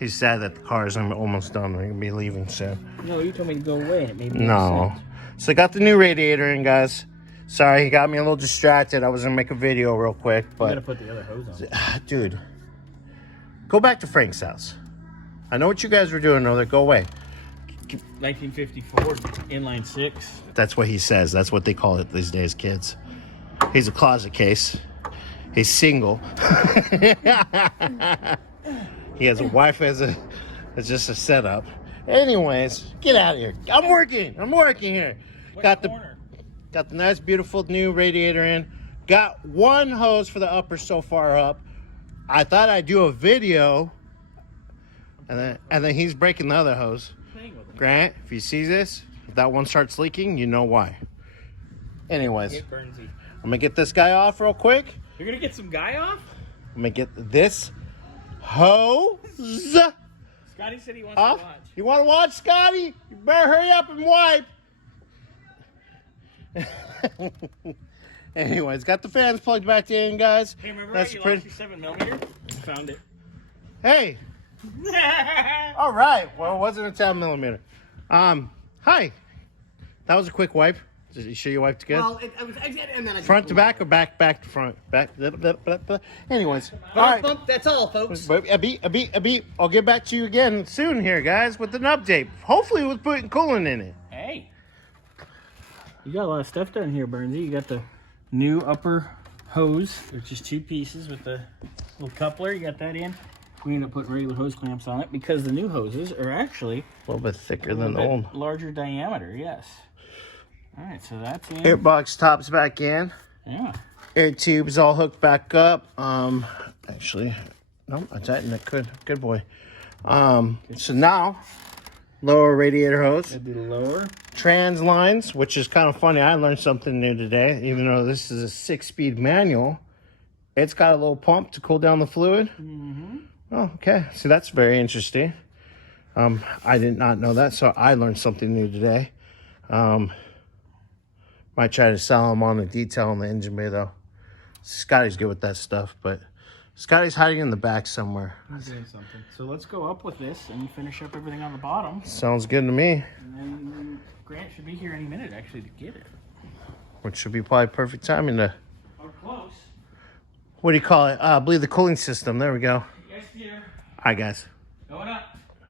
He's sad that the car is almost done. We're gonna be leaving soon. No, you told me to go away. It made me No. upset. So I got the new radiator in, guys. Sorry, he got me a little distracted. I was gonna make a video real quick, You but gotta put the other hose on. dude, go back to Frank's house. I know what you guys were doing over there. Go away. 1954 inline 6. That's what he says. That's what they call it these days, kids. He's a closet case. He's single. He has a wife as just a setup. Anyways, get out of here. I'm working here. Got the nice, beautiful new radiator in. Got one hose for the upper so far up. I thought I'd do a video, and then he's breaking the other hose. Grant, if you see this, if that one starts leaking, you know why. Anyways, I'm gonna get this guy off real quick. You're gonna get some guy off? I'm gonna get this hose Scotty said he wants off. to watch. You want to watch, Scotty? You better hurry up and wipe. Anyways, got the fans plugged back in, guys. Hey, remember That's you pretty. lost your 7mm? Found it. Hey. All right. Well, it wasn't a 10mm. Hi. That was a quick wipe. You sure you wiped good? Well, and then I Front to back or back to front? Back. Anyways. All right. That's all, folks. A beat. I'll get back to you again soon here, guys, with an update. Hopefully with putting coolant in it. Hey. You got a lot of stuff done here, Burnsy. You got the new upper hose, which is 2 pieces with the little coupler. You got that in. We ended up putting regular hose clamps on it because the new hoses are actually A little bit thicker than the old. larger diameter, yes. All right, so that's in. Airbox tops back in. Yeah. Air tubes all hooked back up. Actually, no, I tightened it. Good boy. So now, lower radiator hose. That'd be lower. Trans lines, which is kind of funny. I learned something new today. Even though this is a 6-speed manual, it's got a little pump to cool down the fluid. Mm-hmm. Oh, okay. So that's very interesting. I did not know that, so I learned something new today. Might try to sell them on the detail on the engine bay, though. Scotty's good with that stuff, but Scotty's hiding in the back somewhere. I'm doing something. So let's go up with this and finish up everything on the bottom. Sounds good to me. And then Grant should be here any minute, actually, to get it. Which should be probably perfect timing to... Or close. What do you call it? I believe the cooling system. There we go. Yes, dear. All right, guys. Going up.